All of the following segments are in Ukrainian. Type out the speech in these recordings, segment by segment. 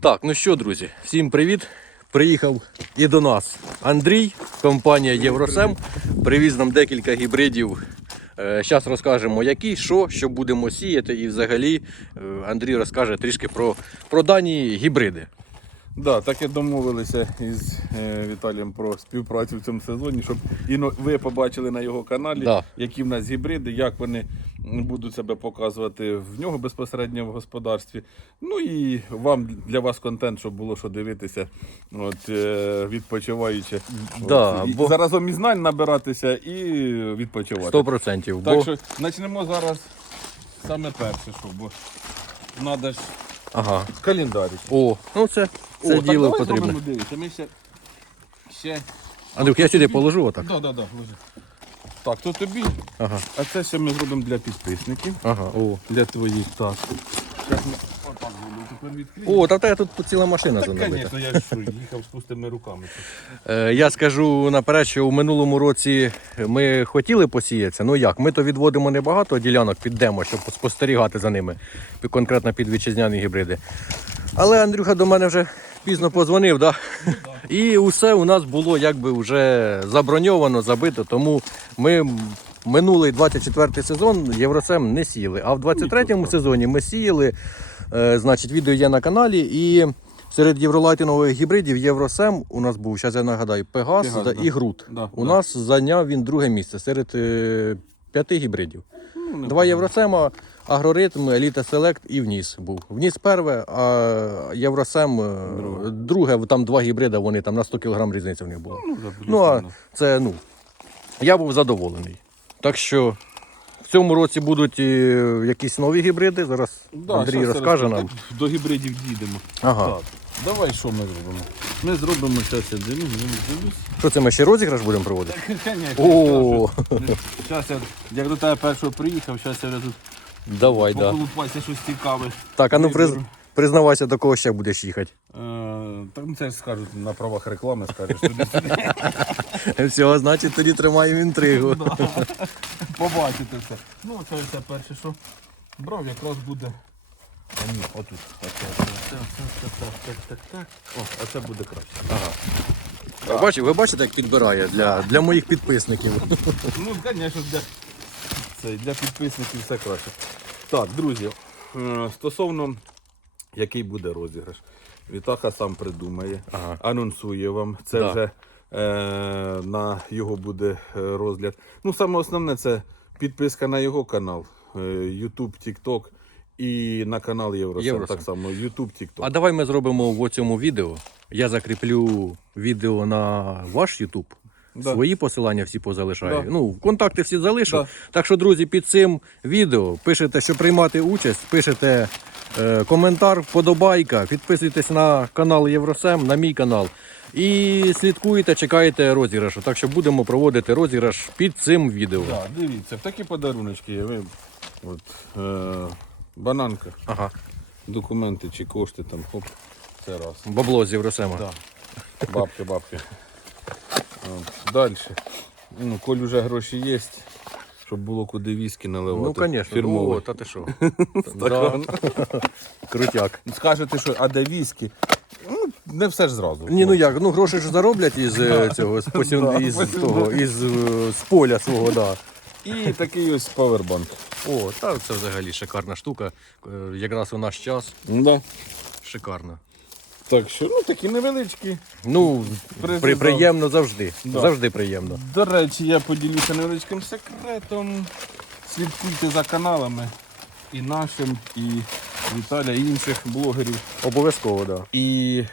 Так, ну що, друзі, всім привіт. Приїхав і до нас Андрій, компанія Євросем. Привіз нам декілька гібридів. Зараз розкажемо, які, що, що будемо сіяти. І взагалі е, Андрій розкаже трішки про, про дані гібриди. Да, так і домовилися із е, Віталієм про співпрацю в цьому сезоні, щоб і ви побачили на його каналі, Да. які в нас гібриди, як вони будуть себе показувати в нього безпосередньо в господарстві. Ну і вам для вас контент, щоб було що дивитися, от, е, відпочиваючи. Да, От, бо- Заразом і знань набиратися і відпочивати. 100%. Так Бо... що почнемо зараз саме перше, що, бо треба ж Ага. календарик. О, ну це, це О, так діло потрібно. зробимо, ми ще, ще Андрюх, я сюди положу отак. Да, да, да, ложи. Так, то тобі, Ага. а це ще ми зробимо для підписників, Ага. О. для твоїх. Так. Зараз ми отак буду тепер відкриємо. О, та те тут ціла машина Так, занабита. звісно, я що, їхав з пустими руками. Е, Я скажу наперед, що у минулому році ми хотіли посіятися. Ну як, ми то відводимо небагато ділянок під демо, щоб спостерігати за ними, пі- конкретно під вітчизняні гібриди. Але Андрюха до мене вже пізно позвонив, да? І усе у нас було якби вже заброньовано, забито. Тому ми минулий 24 сезон Євросем не сіяли. А в 23-му сезоні ми сіяли. Е, Значить, відео є на каналі. І серед євролайтингових гібридів Євросем у нас був, зараз я нагадаю, Пегас, Пегас, да, да. і Грут. Да, у да. нас зайняв він друге місце серед е, п'яти гібридів. Два Євросема, Агроритм, Еліта Селект і Вніс був. Вніс перше, а Євросем е, друге. Там два гібрида, вони там на 100 кг різниця в них була. Ну, Ну, а це, ну, я був задоволений. Так що в цьому році будуть е, якісь нові гібриди. Зараз Да, Андрій розкаже нам. До гібридів дійдемо. Ага. Так, давай що ми зробимо? Ми зробимо зараз я дивлюсь. Що це ми ще розіграш будемо проводити? Конечно, О, Зараз я, як до тебе першого приїхав, зараз я тут давай, да. поколупаюся щось цікаве. Так, а ну приз, признавайся, до кого ще будеш їхати. Е, Так ну, це ж скажуть на правах реклами, скажеш туди-сюди. Все, значить тоді тримаємо інтригу. Побачите все. Ну, це все перше, що брав, якраз буде. А ні, отут. Оце, так, так, так, так. О, а це буде краще. Ви бачите, ви бачите, як підбирає для, для моїх підписників. Ну, звісно, для, це, для підписників все краще. Так, друзі, е, стосовно який буде розіграш. Вітаха сам придумає, Ага. анонсує вам. Це Да. вже е, на його буде е, розгляд. Ну, саме основне це підписка на його канал, е, YouTube, TikTok і на канал Євросем. Євросем. Так само YouTube, TikTok. А давай ми зробимо в цьому відео. Я закріплю відео на ваш YouTube. Да. Свої посилання всі позалишаю. Да. Ну, контакти всі залишу. Да. Так що, друзі, під цим відео пишете, що приймати участь, пишете е, коментар, вподобайка, підписуйтесь на канал Євросем, на мій канал. І слідкуйте, чекайте розіграшу. Так що будемо проводити розіграш під цим відео. Да, дивіться, в такі подаруночки є. Ви, от, е, бананка, Ага. документи чи кошти там, хоп, це раз. Бабло з Євросема. Да. Бабки, бабки. От. Далі. Ну, коль вже гроші є, щоб було куди віскі наливати. Ну, звісно. О, та ти що? Стакан. Крутяк. Скажете, що, а де віскі? Ну, не все ж зразу. Ні, ну як, ну гроші ж зароблять із е, цього, з, посів... Із, того, із, е, з поля свого, да. І такий ось павербанк. О, та це взагалі шикарна штука. Е, Якраз у наш час Да. шикарна. Так що, ну такі невеличкі. Ну, при, приємно завжди. Да. Завжди приємно. До речі, я поділюся невеличким секретом. Слідкуйте за каналами і нашим, і Віталя, і інших блогерів. Обов'язково, так. Да. І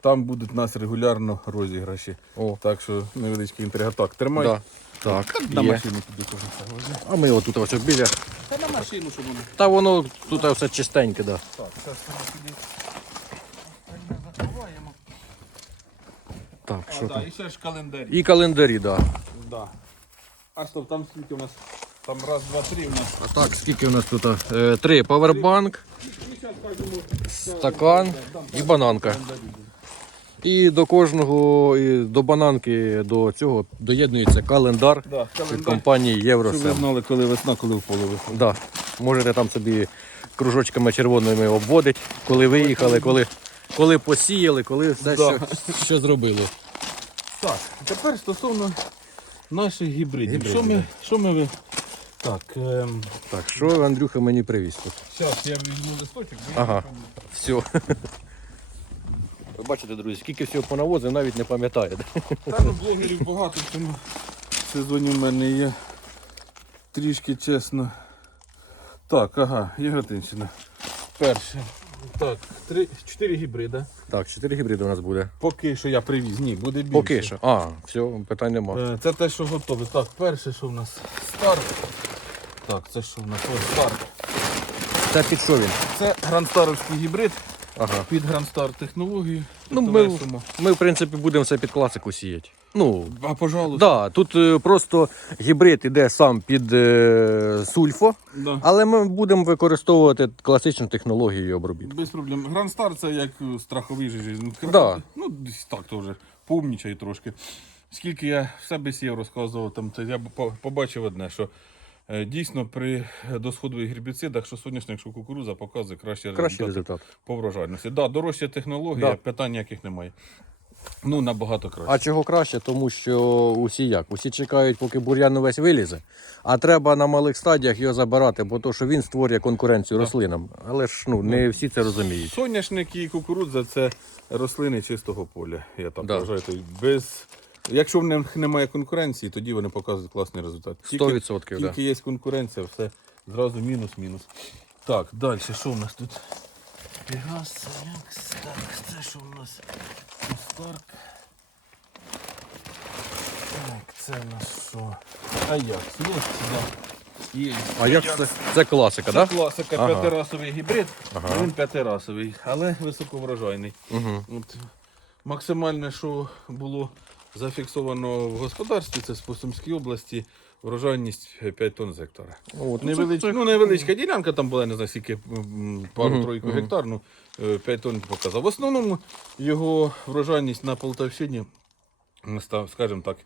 там будуть у нас регулярно розіграші. О, Так що невеличкий інтрига. Так, тримай. да. Так, На є. машину туди кожен. А ми отут ось біля. Та на машину, щоб воно. Та воно тут все чистеньке, да. Так, зараз ми туди. Закриваємо. Так, А, що да, там? і ще ж календарі. І календарі, да. Да. А стоп, там скільки у нас? Там раз, два, три у нас. А так, скільки у нас тут? Е, три павербанк, стакан і бананка. І до кожного, і до бананки, до цього доєднується календар Да, від календар. компанії Щоб ви знали, коли весна, коли в поле виходить. Да. Можете там собі кружочками червоними обводити, коли виїхали, коли коли посіяли, коли все, Да. що, що зробили. Так, тепер стосовно наших гібридів. Гібридів, Що ми, що ми ви- Так, ем, Так, що Андрюха мені привіз тут? зараз я візьму листочок. бо я Ага. Все. Ви бачите, друзі, скільки всього понавозив, навіть не пам'ятає. Та ну блогерів багато в цьому сезоні в мене є. Трішки чесно. Так, ага, Яготинщина. Перше. Так, три, чотири гібрида. Так, 4 гібриди у нас буде. Поки що я привіз. Ні, буде більше. Поки що. А, все, питань нема. Е, Це те, що готове. Так, перше, що в нас старт. Так, це що в нас? Ось старт. Це під що він? Це грандстаровський гібрид Ага. під грандстар технологію. Ну, Тобто ми, весимо. ми, в принципі, будемо все під класику сіяти. Ну, А пожалуйста. да, тут е, просто гібрид іде сам під е, сульфо, Да. але ми будемо використовувати класичну технологію обробітку. Без проблем. Грандстар це як е, страховий же жизнь. Да. Ну, десь так теж. Повнічай трошки. Скільки я в себе сів розказував, там, це я б по- побачив одне, що дійсно при досходових гербіцидах, що соняшник, що кукуруза показує Кращий результати результат. по врожайності. Да, дорожча технологія, Да. питань ніяких немає. Ну, набагато краще. А чого краще? Тому що усі як? Усі чекають, поки бур'ян весь вилізе. А треба на малих стадіях його забирати, бо то, що він створює конкуренцію рослинам. Але ж ну не всі це розуміють. Соняшник і кукурудза це рослини чистого поля. Я так Да. вважаю. Тобто Без... Якщо в них немає конкуренції, тоді вони показують класний результат. 100%, да. Тільки є конкуренція, все зразу мінус-мінус. Так, далі, що в нас тут? Пегас, Аякс, так, це що в нас? Старк. Так, це в нас що? Аякс, є сюди. Є. А як це, це класика, Це так? Да? класика, Ага. п'ятирасовий гібрид. Ага. Він п'ятирасовий, але високоврожайний. Угу. От, максимальне, що було зафіксовано в господарстві, це в Сумській області врожайність 5 тонн з гектара. От, ну, Невелич... це- Ну, невеличка ділянка, там була, не знаю, скільки пару-тройку Мгм, гектар, ну 5 тонн показав. В основному його врожайність на Полтавщині, скажімо так,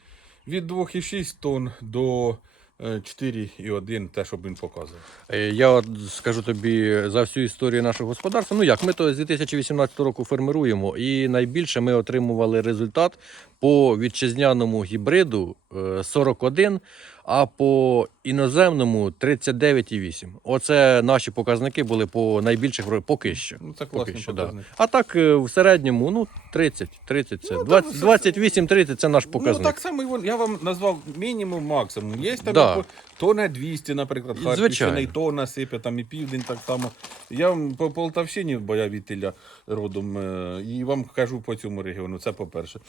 від 2,6 тонн до е, 4,1, те, щоб він показував. Е, Я от скажу тобі за всю історію нашого господарства. Ну як, ми то з 2018 року фермеруємо, і найбільше ми отримували результат по вітчизняному гібриду е, 41, а по іноземному 39,8. Оце наші показники були по найбільших поки що. Ну, це Поки класний що, да. показник. А так е, в середньому ну 30, 30 це. Ну, 20, там 28-30 це наш показник. Ну, так само і вон- я вам назвав мінімум, максимум. Є там Да. да. тонна 200, наприклад, Звичайно. Харківщина, і тонна сипе, там і південь так само. Я вам по Полтавщині, бо я вітиля родом, е, і вам кажу по цьому регіону, це по-перше.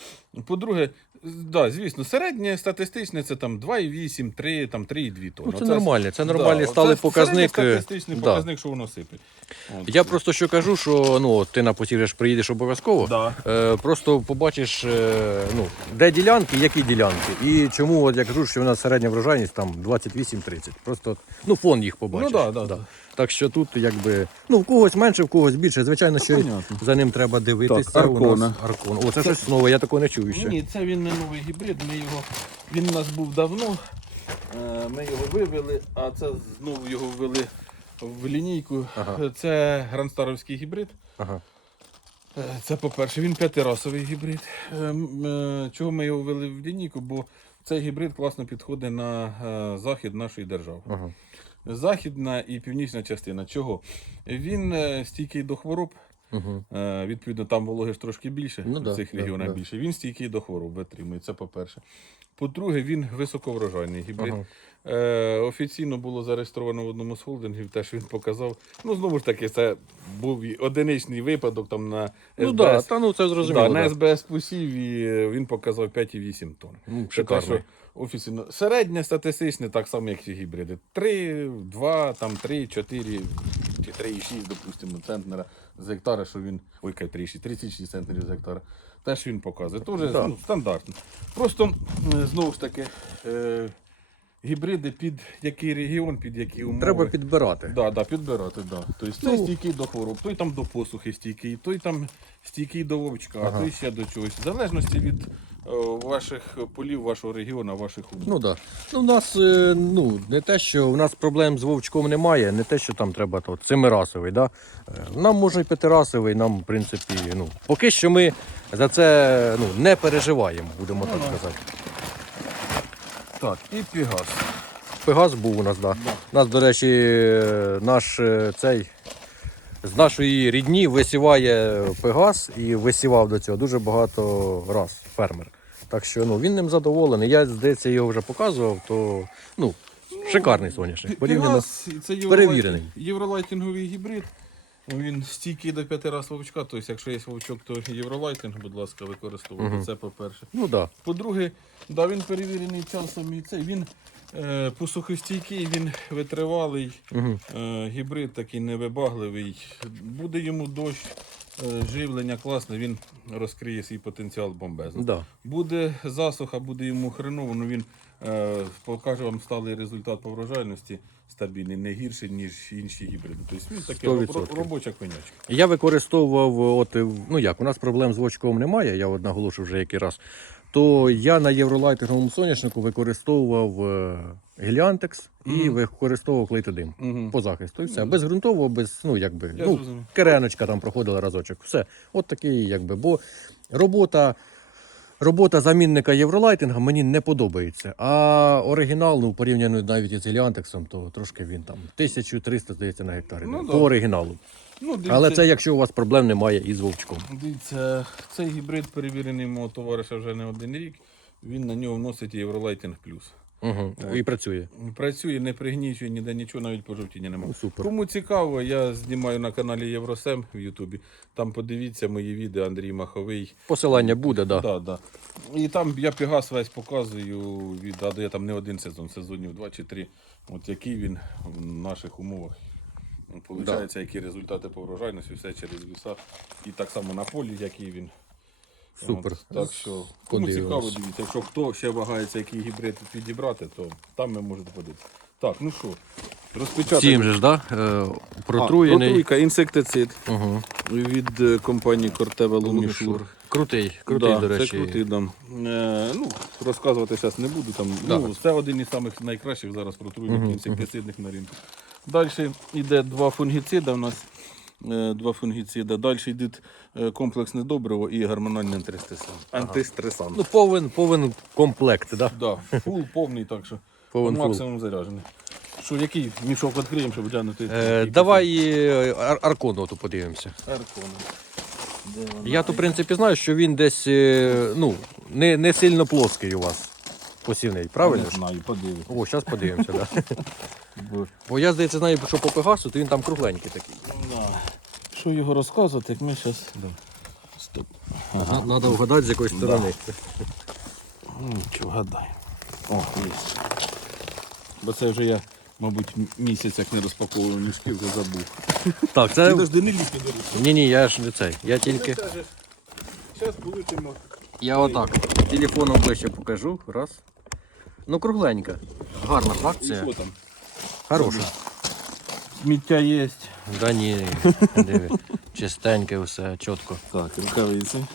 По-друге, да, звісно, середнє статистичне це там 2,8, 3, там 3,2 тонни. Ну, це нормально, це нормальний да, сталий це показник, Середньостатистичний да. показник, що воно сипе. От. Я просто що кажу, що ну ти на посівеш приїдеш обов'язково. Да. Е, просто побачиш, е, ну, де ділянки, які ділянки. І чому, от я кажу, що у нас середня врожайність там 28-30. Просто ну, фон їх побачиш. Ну, да, да, да. Так що тут якби. Ну, в когось менше, в когось більше. Звичайно, що понятно. за ним треба дивитися. Так, У нас Аркон. О, це щось нове, я такого не чую ще. Ні, це він не новий гібрид. Ми його, він у нас був давно. Е, Ми його вивели, а це знову його ввели в лінійку. Ага. Це грандстаровський гібрид. Ага. Е, Це, по-перше, він п'ятирасовий гібрид. Е, Чого ми його ввели в лінійку? Бо цей гібрид класно підходить на захід нашої держави. Ага. Західна і північна частина. Чого? Він стійкий до хвороб. Угу. Е, Відповідно, там вологи ж трошки більше, Ну в да, цих да, регіонах да. більше. Він стійкий до хвороб, витримує, це по-перше. По-друге, він високоврожайний гібрид. Ага. Е, офіційно було зареєстровано в одному з холдингів, теж він показав. Ну, знову ж таки, це був одиничний випадок там на Ну СБС. так, да, та ну це зрозуміло. Да, на. СБС посів і е, він показав 5,8 тонн. Ну, шикарно. офіційно. Середнє статистичне, так само, як всі гібриди. 3, 2, там 3, 4 чи 3,6, допустимо, центнера з гектара, що він. Ой, кай 3,6, 36 центнерів з гектара. Теж він показує. Да. ну, стандартно. Просто знову ж таки. Е, Гібриди під який регіон, під які умови. Треба підбирати. Да, да, підбирати, да. Тобто Ну. стійкий до хвороб, той там до посухи стійкий, той там стійкий до вовчка, Ага. а той ще до чогось. В залежності від ваших полів, вашого регіону, ваших умов. Ну так. Да. Ну, у нас е, ну, не те, що у нас проблем з вовчком немає, не те, що там треба то, семирасовий. Да? Е, Нам може і п'ятирасовий, нам, в принципі, ну, поки що ми за це ну, не переживаємо, будемо так сказати. Так, і Пігас. Пегас був у нас, да. У нас, до речі, е, наш е, цей з нашої рідні висіває Пегас і висівав до цього дуже багато раз фермер. Так що ну, він ним задоволений. Я, здається, його вже показував, то ну, шикарний соняшник. Порівняно. Це перевірений. євролайт- євролайтинговий гібрид. Він стійкий до п'яти раз вовчка, тобто, якщо є вовчок, то євролайтинг, будь ласка, використовуйте. Мгм. Це по-перше. Ну. Да. По-друге, да, він перевірений часом і цей. Він е, посухостійкий, він витривалий, Угу. е, гібрид такий невибагливий. Буде йому дощ, живлення класне, він розкриє свій потенціал бомбезно. Да. Буде засуха, буде йому хреново, але він е, покаже вам сталий результат по врожайності стабільний, не гірший, ніж інші гібриди. Тобто він таке робоча конячка. Я використовував, от, е, ну як, у нас проблем з вовчком немає, я от наголошую вже який раз. То я на євролайтинговому соняшнику використовував е, геліантекс і Мгм. використовував клейтидин. Угу. по захисту. І все. Мгм. Безґрунтово, без, ну, якби, Я ну, кереночка там проходила разочок. Все. От такий, якби. Бо робота, робота замінника євролайтинга мені не подобається. А оригінал, ну, порівняно навіть із Геліантексом, то трошки він там 1300, здається, на гектарі. Ну, по да. оригіналу. Ну, дивіться, Але це якщо у вас проблем немає із вовчком. Дивіться, цей гібрид перевірений мого товариша вже не один рік. Він на нього вносить Євролайтинг плюс. Угу. І працює. Працює, не пригнічує ніде нічого, навіть пожовтіння Ну, немає. супер. Кому цікаво, я знімаю на каналі Євросем в Ютубі. Там подивіться мої відео Андрій Маховий. Посилання буде, так. Да. Да, да. І там я Пегас весь показую від а, я там не один сезон, сезонів два чи три. От який він в наших умовах. Ну, Получається, які результати по врожайності, все через віса. І так само на полі, який він. Супер. От, так що, кому Подивимось. цікаво, дивіться. Якщо хто ще вагається, який гібрид підібрати, то там ви можете подивитися. Так, ну що, розпечатати. Сім же ж, да? Е, А. Протруйка, інсектицид Угу. від е, компанії Кортева Лумішур. Крутий, крутий, да, до речі. Це крутий, да. Е, ну, розказувати зараз не буду. Там, Да. ну, це один із самих найкращих зараз протруйних Мгм, інсектицидних на ринку. Далі йде два фунгіцида у нас. Е, Два фунгіцида. Далі йде е, комплексне добриво і гормональний антистресант. Антистресант. Ну, повен, повен комплект, да? Да, фул повний, так що Повен максимум заряджений. Що, який мішок відкриємо, щоб глянути? Е, давай е, ар- аркону ту подивимося. вона? Я то, в принципі, знаю, що він десь ну, не, не сильно плоский у вас посівний, правильно? Не знаю, подивимось. О, зараз подивимося, да. Бо- Бо я, здається, знаю, що по Пегасу, то він там кругленький такий. Що його розказувати, як ми зараз. Стоп. Треба вгадати, з якої сторони. Нічого, гадай. О, є. Бо це вже я, мабуть, місяць як не розпаковував мішки, вже забув. Так, це. Підожди, не ліпі до руки. Ні, ні, я ж не цей. Я тільки. Зараз получимо. Я отак. Телефоном ближче покажу. Раз. Ну, кругленька. Гарна І фракція. що там? Хороша. Сміття є. Да ні, диви. Чистеньке все, чітко. Так, рукавиці.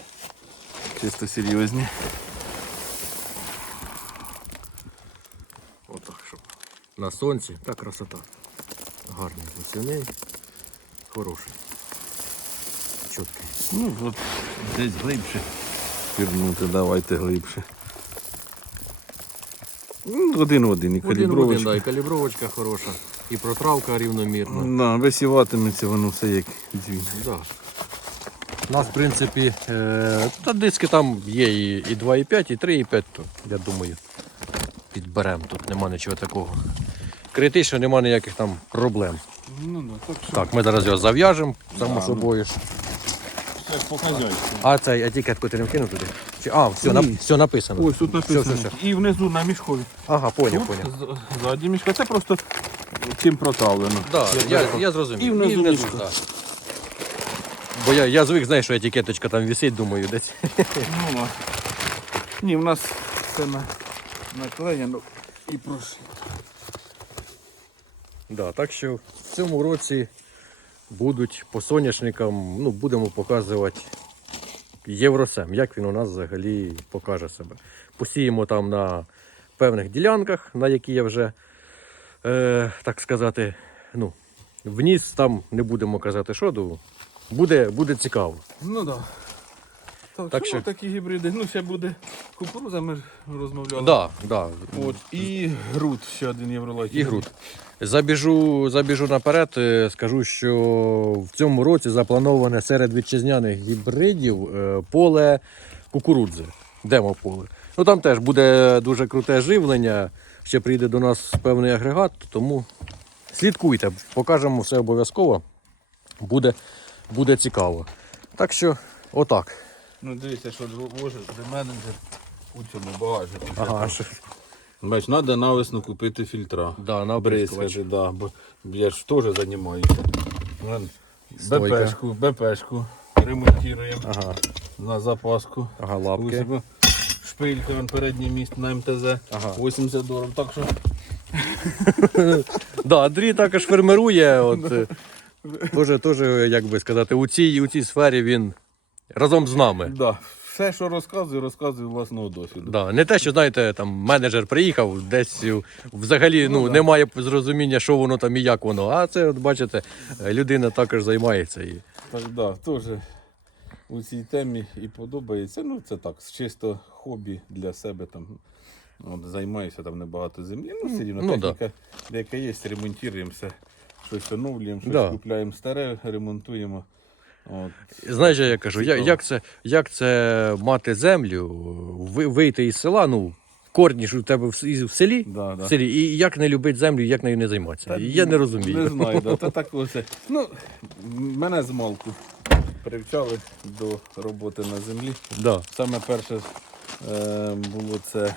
Чисто серйозні. Отак, щоб на сонці. Та красота. Гарний посівний. Хороший. Чіткий. Ну, от десь глибше. Пірнути, давайте глибше. Ну, Один в один, і Один, один, да, і калібровочка хороша. І протравка рівномірна. Да, висіватиметься воно все як дві. Да. У нас, в принципі, е, та диски там є і, і 2,5, і 3,5, то я думаю, підберемо. Тут нема нічого такого. Критично, нема ніяких там проблем. Ну, да, так що Так, ми зараз його зав'яжемо, само Да, ну. собою. все по хазяйству. А цей етикетку ти не вкинув туди? Чи, а, все, Ні. на, все написано. Ось тут написано. Все, все, все. І внизу на мішкові. Ага, поняв, поняв. з- Ззаді мішка. Це просто цим протравлено. Да, Я я, зрозумів. І внизу мішка. да. Бо я, я звик, знаєш, що етикеточка там висить, думаю, десь. Ну, а. Ні, в нас все на, наклеєно і прошито. Да, так що в цьому році будуть по соняшникам, ну, будемо показувати Євросем, як він у нас взагалі покаже себе. Посіємо там на певних ділянках, на які я вже, е, так сказати, ну, вніс там не будемо казати, що ну, буде, буде цікаво. Ну. Да. Так, Так що що- такі гібриди. Ну, ще буде кукуруза, ми розмовляли. Да, да. От, і груд, ще один євролайт. І груд. Забіжу, забіжу наперед, е, скажу, що в цьому році заплановане серед вітчизняних гібридів е, поле кукурудзи. Демо-поле. Ну там теж буде дуже круте живлення. Ще прийде до нас певний агрегат, тому слідкуйте, покажемо все обов'язково. Буде, буде цікаво. Так що, отак. Ну, дивіться, що вожить менеджер у цьому багажнику. Ага, що- Бач, треба навесно купити фільтра. да, на. Бризкати, да, бо я ж теж займаюся. БПшку, БПшку ремонтуємо Ага, на запаску. ага, лапки. Шпилька, вон, передній міст на МТЗ, Ага. 80 доларів. Так що Да, Андрій також фермерує. От, е, Тоже, тоже, як би сказати, у цій, у цій сфері він разом з нами. да, все, що розказую, розказую з власного досвіду. Да. Не те, що знаєте, там менеджер приїхав, десь е, взагалі ну, Ну, да. немає зрозуміння, що воно там і як воно. А це, от бачите, е, людина також займається. І... Так, да, теж у цій темі і подобається. Ну, це так, чисто хобі для себе там. От, займаюся там небагато землі. Ну, все рівно ну, да. техніка, деяка є, ремонтуємо все, щось оновлюємо, щось Да. купляємо старе, ремонтуємо. От. Знаєш, я кажу, я, як, це, як це мати землю, вийти із села, ну, корні ж у тебе в, в селі, Да, да. в селі, і як не любити землю, як нею не займатися. Та, я не розумію. Не знаю, да, та так ось. Ну, мене з малку привчали до роботи на землі. Да. Саме перше е, було це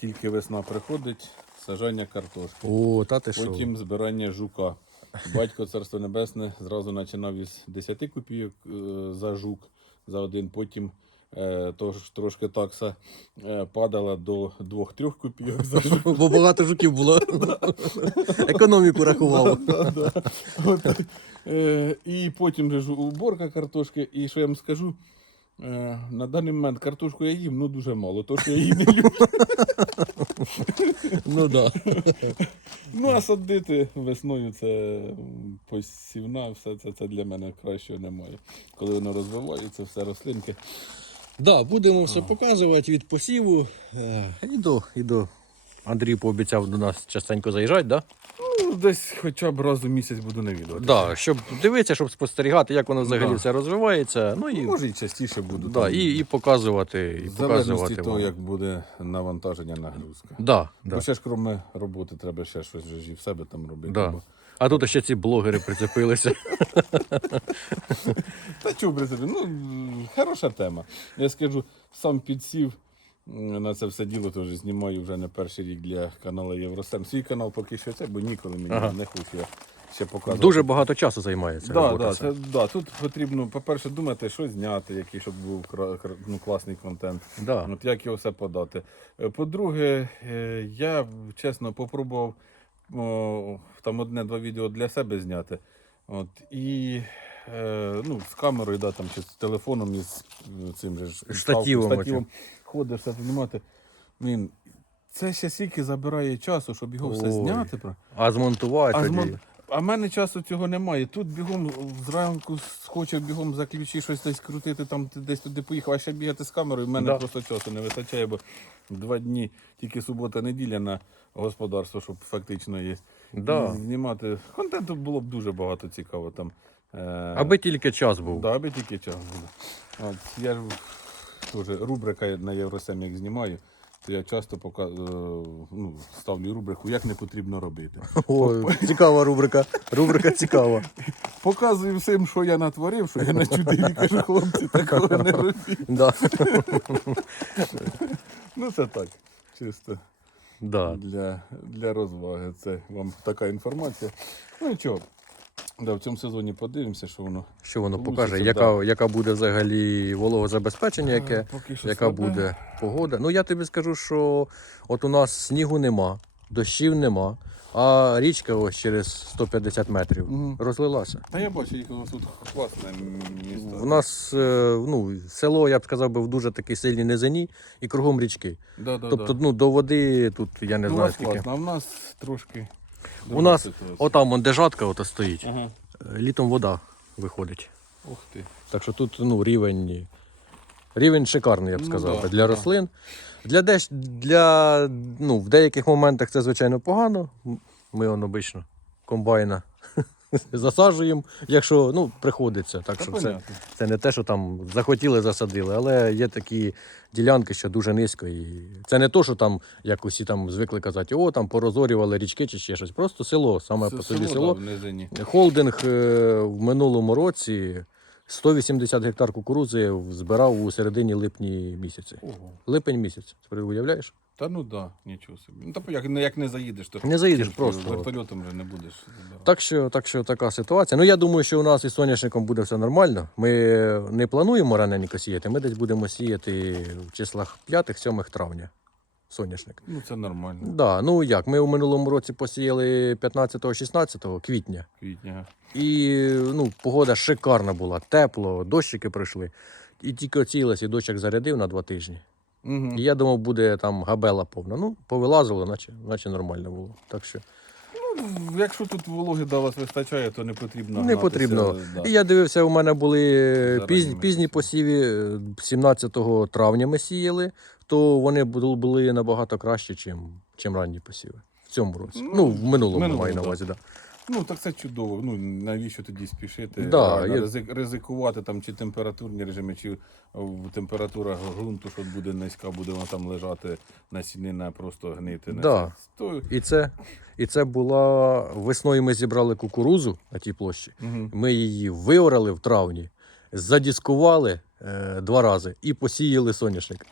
тільки весна приходить, сажання картошки. О, та ти що? Потім збирання жука. Батько царство небесне зразу починав із 10 копійок е, за жук за один. Потім е, тож, трошки такса е, падала до 2-3 копійок за жук. Бо багато жуків було. Економіку рахував. Да, да. От, е, і потім же ж уборка картошки. І що я вам скажу? Е, на даний момент картошку я їм, ну дуже мало, то що я її не люблю. Ну да. Ну а садити весною це посівна, все це, це для мене кращого немає. Коли воно розвивається, все рослинки. Да, будемо все показувати від посіву. Е, І до, і до. Андрій пообіцяв до нас частенько заїжджати, да? Ну, десь хоча б раз у місяць буду навідувати. Да, щоб дивитися, щоб спостерігати, як воно взагалі Да. все розвивається. Ну і, Може і частіше буду. да, там, і, і показувати. І в залежності показувати того, вам. як буде навантаження нагрузка. Да, да, Бо ще ж крім роботи треба ще щось же ж і в себе там робити. да. бо- А тут ще ці блогери прицепилися. Та чого брати? Ну, м, хороша тема. Я скажу, сам підсів на це все діло, теж знімаю вже не перший рік для каналу Євросем. Свій канал поки що це, бо ніколи мені Ага. не хочу я ще показувати. Дуже багато часу займається. Да, да, це, да, тут потрібно, по-перше, думати, що зняти, який щоб був ну, класний контент. Да. От як його все подати. Е, По-друге, е, я чесно попробував о, там одне-два відео для себе зняти. От, і е, ну, з камерою, да, там, чи з телефоном, із е, цим же Штативом штативом ходиш, все знімати. Він, це ще стільки забирає часу, щоб його все Ой. зняти. про- А змонтувати. а, тоді. змон... а в мене часу цього немає. Тут бігом зранку схоче бігом за ключі щось десь крутити, там ти десь туди поїхав, а ще бігати з камерою. В мене Да. просто часу не вистачає, бо два дні тільки субота-неділя на господарство, щоб фактично є. Да. І Знімати контенту було б дуже багато цікаво там. Е... Аби тільки час був. Да, аби тільки час буде. От, я ж теж рубрика на Євросем як знімаю, то я часто пока... е, ну, ставлю рубрику, як не потрібно робити. О, цікава рубрика. Рубрика цікава. Показую всім, що я натворив, що я на чудові кажу, хлопці, такого не робіть. Да. Ну це так, чисто Да. для, для розваги. Це вам така інформація. Ну нічого. Да, в цьому сезоні подивимося, що воно. Що воно Получиться, покаже, яка, яка буде взагалі вологозабезпечення, яке, Поки що яка слабе. буде погода. Ну я тобі скажу, що от у нас снігу нема. дощів нема, а річка ось через 150 метрів Мгм. розлилася. Та я бачу, їх у вас тут класне місто. В нас е, ну, село, я б сказав, би, в дуже такій сильній низині і кругом річки. да, да, Тобто, да. ну, до води тут я не ну, знаю скільки. класно, а в нас трошки. У нас отам вон, де жатка ото стоїть. Ага. Е, Літом вода виходить. Ух ти. Так що тут ну, рівень, рівень шикарний, я б Ну сказав, да, для да. рослин. Для, деш, для ну, в деяких моментах це, звичайно, погано. Ми он обично комбайна засаджуємо, якщо ну, приходиться. Так Та що це, це не те, що там захотіли, засадили, але є такі ділянки, що дуже низько. І це не то, що там, як усі там звикли казати, о, там порозорювали річки чи ще щось. Просто село, саме Це по собі село, село. да. Холдинг е, в минулому році 180 гектар кукурудзи збирав у середині липні місяці. Ого. Липень місяць. Ти уявляєш? Та ну да, нічого собі. Ну та як, як не заїдеш, то Не заїдеш просто. Вертольотом вже не будеш. Так що, так що така ситуація. Ну я думаю, що у нас із соняшником буде все нормально. Ми не плануємо раненько сіяти. Ми десь будемо сіяти в числах 5-7 травня. Соняшник. Ну це нормально. Да, ну як, ми у минулому році посіяли 15-16 квітня. Квітня. І ну, погода шикарна була, тепло, дощики пройшли. І тільки оцілась, і дощик зарядив на два тижні. Угу. І я думав, буде там габела повна. Ну, повилазило, наче, наче нормально було. Так що Ну, якщо тут вологи до вас вистачає, то не потрібно. не гнатися, потрібно. да. І я дивився, у мене були пізні, пізні е, 17 травня ми сіяли, то вони були набагато краще, чим, чим ранні посіви. В цьому році. Ну, Ну, в минулому минулому, маю на увазі, так. Да. Ну так це чудово. Ну навіщо тоді спішити? Да, Реально, я- ризикувати там чи температурні режими, чи в температура ґрунту, що буде низька, буде вона там лежати насінина, просто гнити. Да. То, І це, і це була весною ми зібрали кукурузу на тій площі. угу. Ми її виорали в травні, задіскували е, два рази і посіяли соняшник.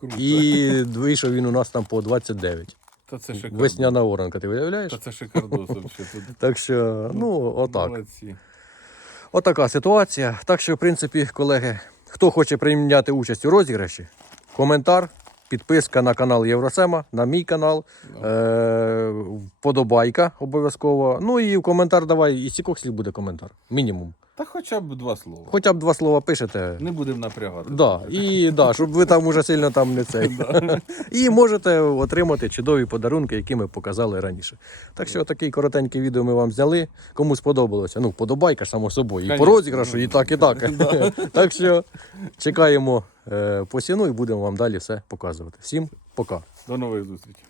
Круто. І вийшов він у нас там по 29. Та це шикарно. Весняна оранка, ти уявляєш? Та це шикардос. Тут Так що, ну, отак. Молодці. Отака ситуація. Так що, в принципі, колеги, хто хоче прийняти участь у розіграші, коментар, підписка на канал Євросема, на мій канал, е- вподобайка обов'язково. Ну і в коментар давай, і стількох слів буде коментар. Мінімум. Та хоча б два слова. Хоча б два слова пишете. Не будемо напрягати. Да, і да, щоб ви там уже сильно там не цей. і можете отримати чудові подарунки, які ми показали раніше. Так що такий коротенький відео ми вам зняли. Кому сподобалося. Ну, подобайка, само собою. І по розіграшу, і так, і так. так що чекаємо е, посіну і будемо вам далі все показувати. Всім пока. До нових зустрічей.